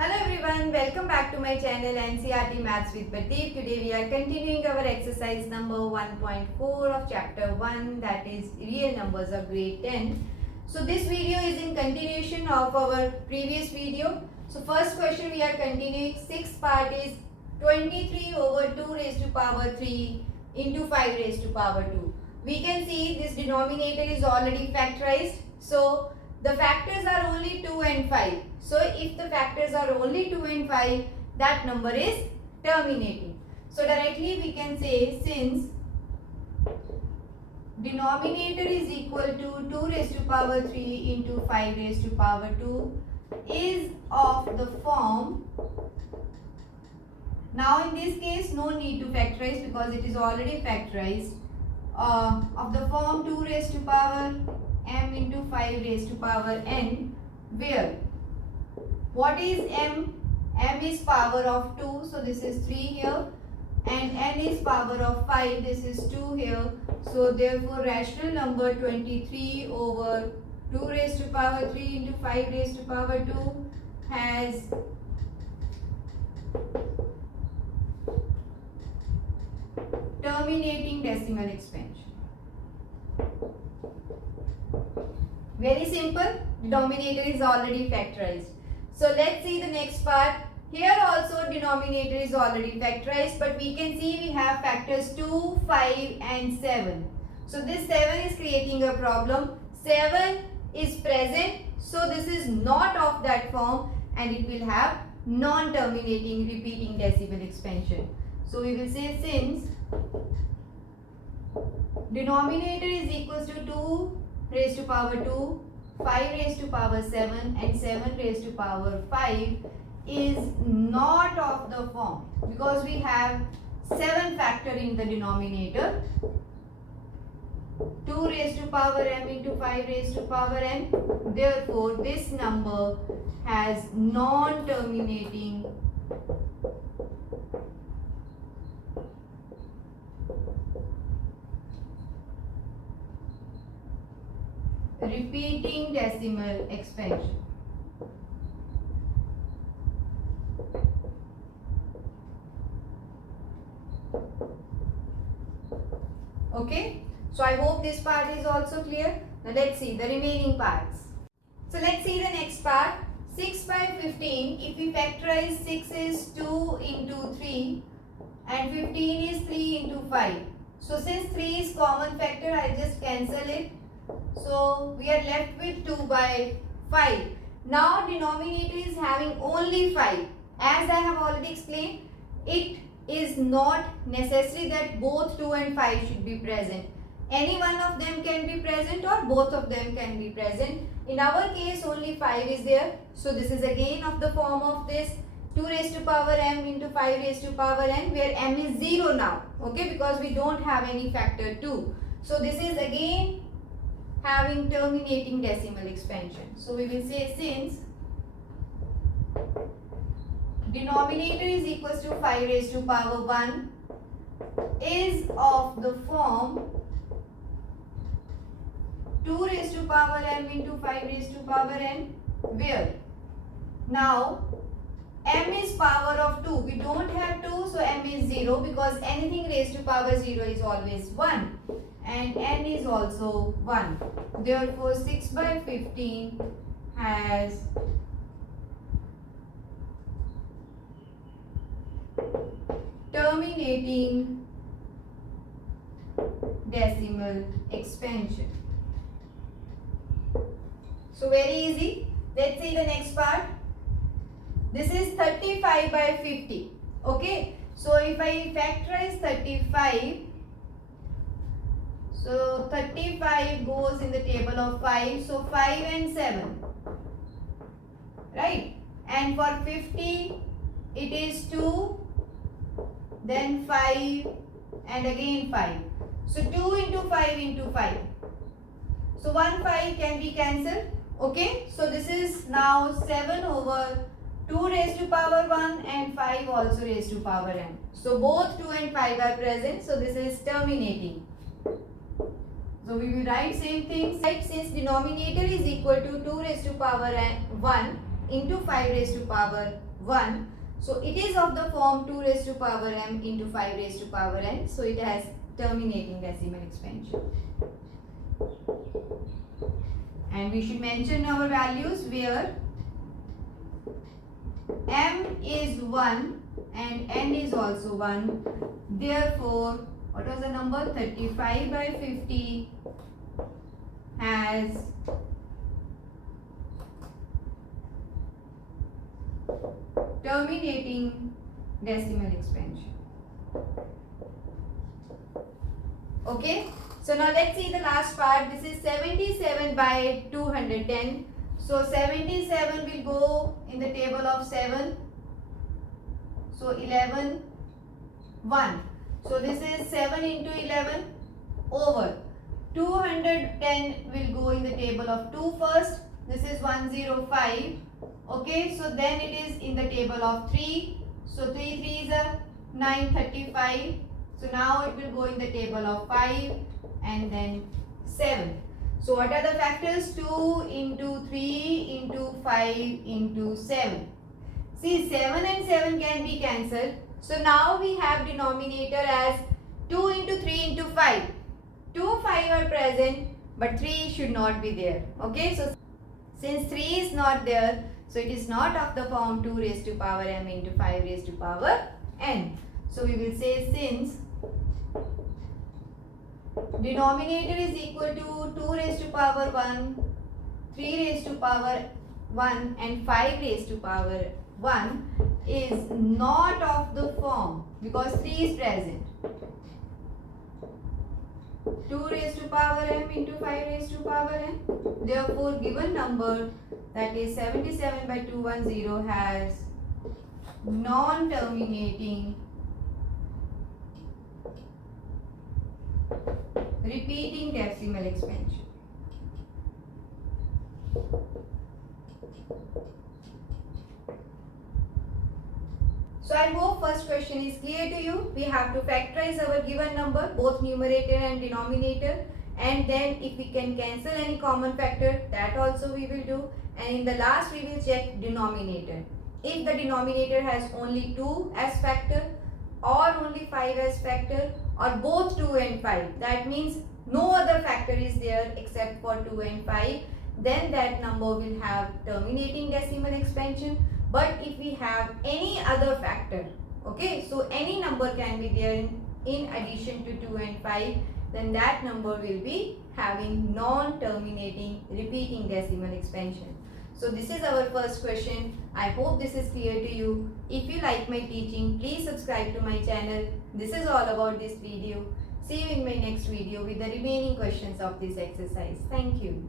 Hello everyone, welcome back to my channel NCERT Maths with Bardeep. Today we are continuing our exercise number 1.4 of chapter 1, that is real numbers of grade 10. So this video is in continuation of our previous video. So first question we are continuing, sixth part is 23 over 2 raised to power 3 into 5 raised to power 2. We can see this denominator is already factorized. So the factors are only 2 and 5. So if the factors are only 2 and 5, that number is terminating. So directly we can say, since denominator is equal to 2 raised to power 3 into 5 raised to power 2 is of the form, now in this case no need to factorize because it is already factorized, of the form 2 raised to power m into 5 raised to power n, where what is m? M is power of 2, so this is 3 here, and n is power of 5, this is 2 here. So therefore rational number 23 over 2 raised to power 3 into 5 raised to power 2 has terminating decimal expansion. Very simple, denominator is already factorized. So let's see the next part. Here also denominator is already factorized, but we can see we have factors 2, 5 and 7. So this 7 is creating a problem. 7 is present, so this is not of that form and it will have non-terminating repeating decimal expansion. So we will say, since denominator is equals to 2 raised to power 2, 5 raised to power 7 and 7 raised to power 5 is not of the form, because we have 7 factor in the denominator, 2 raised to power m into 5 raised to power n. Therefore this number has non-terminating repeating decimal expansion. Okay, so I hope this part is also clear. Now let's see the remaining parts. So let's see the next part. 6 by 15, if we factorize, 6 is 2 into 3 and 15 is 3 into 5. So since 3 is common factor, I just cancel it. So we are left with 2 by 5. Now denominator is having only 5. As I have already explained, it is not necessary that both 2 and 5 should be present. Any one of them can be present or both of them can be present. In our case only 5 is there. So this is again of the form of this 2 raised to power m into 5 raised to power n, where m is 0 now. Okay, because we don't have any factor 2. So this is again having terminating decimal expansion. So we will say, since denominator is equals to 5 raised to power 1 is of the form 2 raised to power m into 5 raised to power n, where now m is power of 2. We don't have 2, so m is 0, because anything raised to power 0 is always 1. And n is also 1. Therefore 6 by 15 has terminating decimal expansion. So very easy. Let's see the next part. This is 35 by 50. Okay. So if I factorize 35, so 35 goes in the table of 5. So 5 and 7. Right. And for 50, it is 2, then 5 and again 5. So 2 into 5 into 5. So 1 5 can be cancelled. Okay. So this is now 7 over 2 raised to power 1 and 5 also raised to power n. So both 2 and 5 are present. So this is terminating. So we will write same thing. Since denominator is equal to 2 raised to power 1 into 5 raised to power 1. So it is of the form 2 raised to power m into 5 raised to power n. So it has terminating decimal expansion. And we should mention our values where m is 1 and n is also 1. Therefore, what was the number? 35 by 50 has terminating decimal expansion. Okay, so now let's see the last part. This is 77 by 210. So 77 will go in the table of 7. So 11, 1. So this is 7 into 11 over 210 will go in the table of 2 first. This is 105. Okay, so then it is in the table of 3. So 3 3s are 935. So now it will go in the table of 5 and then 7. So what are the factors? 2 into 3 into 5 into 7. See, 7 and 7 can be cancelled. So now we have denominator as 2 into 3 into 5. 2, 5 are present but 3 should not be there. Okay, so since 3 is not there, so it is not of the form 2 raised to power m into 5 raised to power n. So we will say since denominator is equal to 2 raised to power 1, 3 raised to power 1 and 5 raised to power 1 is not of the form because 3 is present. 2 raised to power m into 5 raised to power n. Therefore, given number, that is 77 by 210, has non-terminating repeating decimal expansion. So I hope first question is clear to you. We have to factorize our given number, both numerator and denominator, and then if we can cancel any common factor, that also we will do. And in the last we will check denominator. If the denominator has only 2 as factor or only 5 as factor or both 2 and 5, that means no other factor is there except for 2 and 5, then that number will have terminating decimal expansion. But if we have any other factor, okay, so any number can be there in addition to 2 and 5, then that number will be having non-terminating repeating decimal expansion. So this is our first question. I hope this is clear to you. If you like my teaching, please subscribe to my channel. This is all about this video. See you in my next video with the remaining questions of this exercise. Thank you.